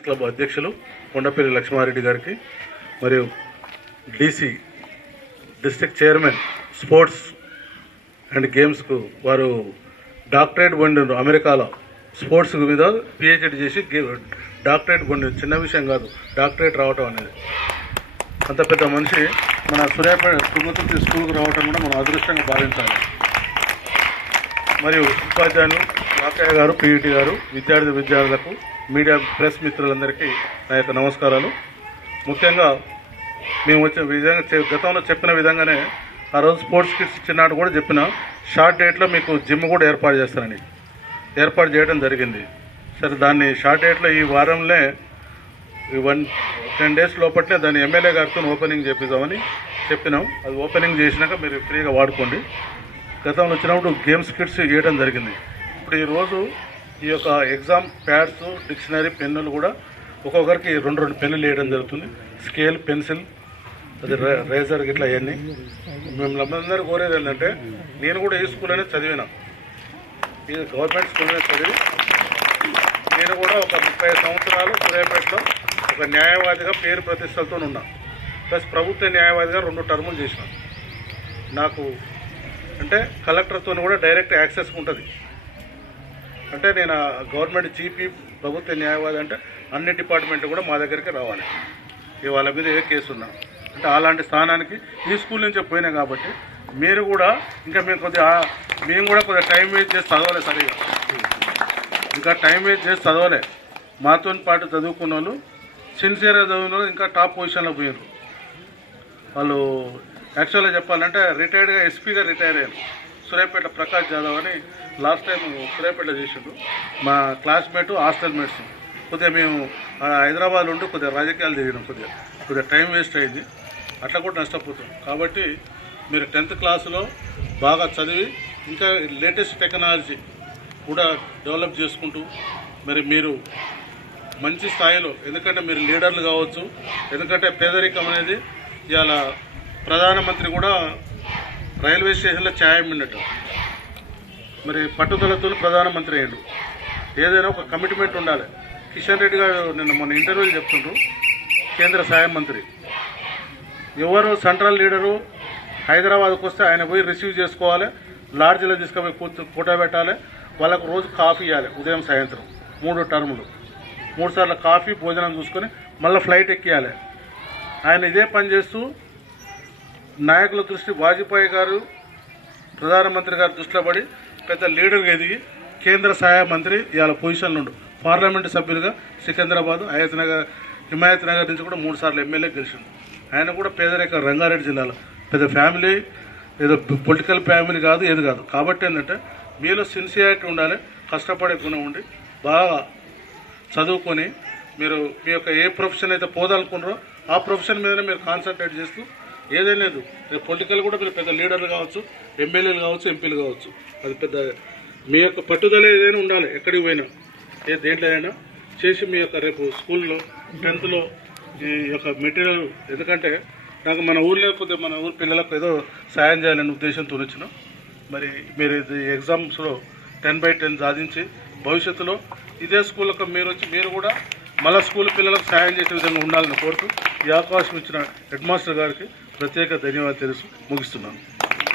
Club అధ్యక్షులు కొండపల్లి లక్ష్మారెడ్డి గారికి మరియు DC district chairman sports and గేమ్స్కు వారు డాక్టరేట్ పొందిండ్రు అమెరికాలో స్పోర్ట్స్ మీద పిహెచ్డి చేసి డాక్టరేట్ పొందిండ్రు చిన్న విషయం కాదు డాక్టరేట్ రావటం అనేది. అంత పెద్ద మనిషి మన సూర్యాపేట తుంగతుర్తి స్కూల్కి రావటం కూడా మనం అదృష్టంగా భావించాలి. మరియు ఉపాధ్యాయులు రాకయ్య గారు పీఈటీ గారు విద్యార్థి విద్యార్థులకు మీడియా ప్రెస్ మిత్రులందరికీ నా యొక్క నమస్కారాలు. ముఖ్యంగా మేము వచ్చిన విధంగా గతంలో చెప్పిన విధంగానే ఆ రోజు స్పోర్ట్స్ కిట్స్ ఇచ్చినాడు కూడా చెప్పిన షార్ట్ డేట్లో మీకు జిమ్ కూడా ఏర్పాటు చేస్తానని. ఏర్పాటు చేయడం జరిగింది. సరే దాన్ని షార్ట్ డేట్లో ఈ వారంలో ఈ వన్ టెన్ డేస్ లోపట్లే దాన్ని ఎమ్మెల్యే గారితో ఓపెనింగ్ చేపిద్దామని చెప్పినాం. అది ఓపెనింగ్ చేసినాక మీరు ఫ్రీగా వాడుకోండి. గతంలో వచ్చినప్పుడు గేమ్స్ కిట్స్ ఇవ్వడం జరిగింది. ఇప్పుడు ఈరోజు ఈ యొక్క ఎగ్జామ్ ప్యాడ్స్ డిక్షనరీ పెన్నులు కూడా ఒక్కొక్కరికి రెండు రెండు పెన్నులు వేయడం జరుగుతుంది. స్కేల్ పెన్సిల్ అది రేజర్ గిట్ల అవన్నీ మిమ్మల్ని అందరూ కోరేది ఏంటంటే నేను కూడా ఈ స్కూల్లోనే చదివినా. ఇది గవర్నమెంట్ స్కూల్లోనే చదివి నేను కూడా ఒక ముప్పై సంవత్సరాలు సూర్యాపేటలో ఒక న్యాయవాదిగా పేరు ప్రతిష్టలతో ఉన్నా ప్లస్ ప్రభుత్వ న్యాయవాదిగా రెండు టర్ములు చేసిన. నాకు అంటే కలెక్టర్తో కూడా డైరెక్ట్ యాక్సెస్ ఉంటుంది. అంటే నేను గవర్నమెంట్ చీఫ్ ప్రభుత్వ న్యాయవాది అంటే అన్ని డిపార్ట్మెంట్ కూడా మా దగ్గరికి రావాలి. ఇవాళ మీద ఏ కేసు ఉన్నా. అంటే అలాంటి స్థానానికి ఈ స్కూల్ నుంచే పోయినాయి కాబట్టి మీరు కూడా ఇంకా మేము కొద్దిగా మేము కూడా కొద్దిగా టైం వేస్ట్ చేసి చదవాలి సరిగా. ఇంకా టైం వేస్ట్ చేసి చదవలే. మాతో పాటు చదువుకున్న వాళ్ళు సిన్సియర్గా చదివిన వాళ్ళు ఇంకా టాప్ పొజిషన్లో పోయారు వాళ్ళు యాక్చువల్గా చెప్పాలంటే రిటైర్డ్గా ఎస్పీగా రిటైర్ అయ్యాను. సూర్యాపేట ప్రకాష్ జాదవ్ అని లాస్ట్ టైం సూర్యాపేట చేసిండు. మా క్లాస్మేట్ హాస్టల్ మేట్స్. కొద్దిగా మేము ఆ, హైదరాబాద్ ఉండి కొద్దిగా రాజకీయాలు తిరిగినాం కొద్దిగా. కొద్దిగా టైం వేస్ట్ అయింది. అట్లా కూడా నష్టపోతాం కాబట్టి మీరు టెన్త్ క్లాసులో బాగా చదివి ఇంకా లేటెస్ట్ టెక్నాలజీ కూడా డెవలప్ చేసుకుంటూ మరి మీరు మంచి స్థాయిలో ఎందుకంటే మీరు లీడర్లు కావచ్చు ఎందుకంటే పేదరికం అనేది ఇవాళ ప్రధానమంత్రి కూడా రైల్వే స్టేషన్లో ఛాయమిండట మరి పట్టుదలతో ప్రధానమంత్రి అయ్యాడు. ఏదైనా ఒక కమిట్మెంట్ ఉండాలి. కిషన్ రెడ్డి గారు నిన్న మొన్న ఇంటర్వ్యూలు చెప్తుండ్రు. కేంద్ర సహాయ మంత్రి. ఎవరు సెంట్రల్ లీడరు హైదరాబాద్కు వస్తే ఆయన పోయి రిసీవ్ చేసుకోవాలి. లాడ్జ్లో తీసుకుపోయి కూర్చో పెట్టాలి. వాళ్ళకు రోజు కాఫీ ఇవ్వాలి ఉదయం సాయంత్రం. మూడు టర్ములు. మూడు సార్లు కాఫీ భోజనం చూసుకొని మళ్ళీ ఫ్లైట్ ఎక్కియాలి. ఆయన ఇదే పని చేస్తూ నాయకుల దృష్టి వాజ్పేయి గారు ప్రధానమంత్రి గారి దృష్టిలో పడి పెద్ద లీడర్గా ఎదిగి కేంద్ర సహాయ మంత్రి ఇవాళ పొజిషన్లో ఉండు. పార్లమెంటు సభ్యులుగా సికింద్రాబాద్ హయత్ నగర్ హిమాయత్ నగర్ నుంచి కూడా మూడు సార్లు ఎమ్మెల్యే గెలిచిండు. ఆయన కూడా పేదరిక రంగారెడ్డి జిల్లాలో. పెద్ద ఫ్యామిలీ ఏదో పొలిటికల్ ఫ్యామిలీ కాదు ఏది కాదు. కాబట్టి ఏంటంటే మీలో సిన్సియారిటీ ఉండాలి కష్టపడే గుణం ఉండి బాగా చదువుకొని మీరు మీ యొక్క ఏ ప్రొఫెషన్ అయితే పోదాలనుకున్నారో ఆ ప్రొఫెషన్ మీదనే మీరు కాన్సన్ట్రేట్ చేస్తూ ఏదేం లేదు. రేపు పొలిటికల్ కూడా మీరు పెద్ద లీడర్లు కావచ్చు ఎమ్మెల్యేలు కావచ్చు ఎంపీలు కావచ్చు. అది పెద్ద మీ యొక్క పట్టుదల ఏదైనా ఉండాలి ఎక్కడికి పోయినా. ఏ దేంట్లో అయినా చేసి మీ యొక్క రేపు స్కూల్లో టెన్త్లో ఈ యొక్క మెటీరియల్ ఎందుకంటే నాకు మన ఊరు లేకపోతే మన ఊరు పిల్లలకు ఏదో సాయం చేయాలనే ఉద్దేశంతో వచ్చిన. మరి మీరు ఇది ఎగ్జామ్స్లో టెన్ బై టెన్ సాధించి భవిష్యత్తులో ఇదే స్కూళ్ళకు మీరు వచ్చి మీరు కూడా మళ్ళా స్కూల్ పిల్లలకు సాయం చేసే విధంగా ఉండాలని కోరుతూ ఈ అవకాశం ఇచ్చిన హెడ్ మాస్టర్ గారికి ప్రత్యేక ధన్యవాదాలు తెలుసు. ముగిస్తున్నాను.